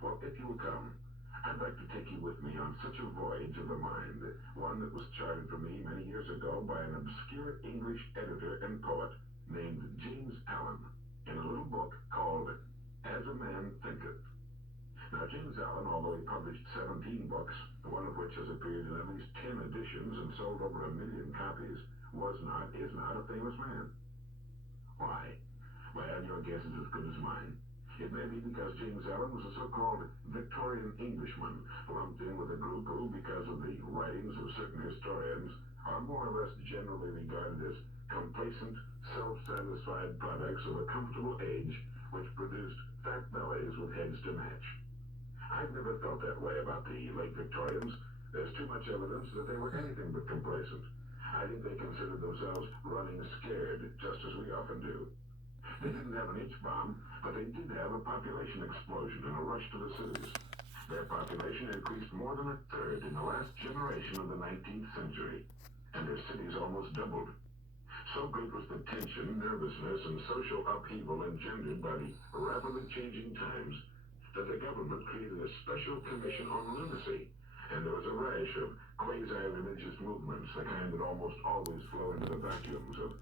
Well, if you will come, I'd like to take you with me on such a voyage of the mind, one that was charted for me many years ago by an obscure English editor and poet named James Allen, in a little book called As a Man Thinketh. Now, James Allen, although he published 17 books, one of which has appeared in at least 10 editions and sold over 1 million copies, is not a famous man. Why? Well, your guess is as good as mine. It may be because James Allen was a so-called Victorian Englishman, lumped in with a group who, because of the writings of certain historians, are more or less generally regarded as complacent, self-satisfied products of a comfortable age which produced fat bellies with heads to match. I've never felt that way about the late Victorians. There's too much evidence that they were anything but complacent. I think they considered themselves running scared, just as we often do. They didn't have an H-bomb, but they did have a population explosion and a rush to the cities. Their population increased more than a third in the last generation of the 19th century, and their cities almost doubled. So great was the tension, nervousness, and social upheaval engendered by the rapidly changing times that the government created a special commission on lunacy, and there was a rash of quasi-religious movements, the kind that almost always flow into the vacuums of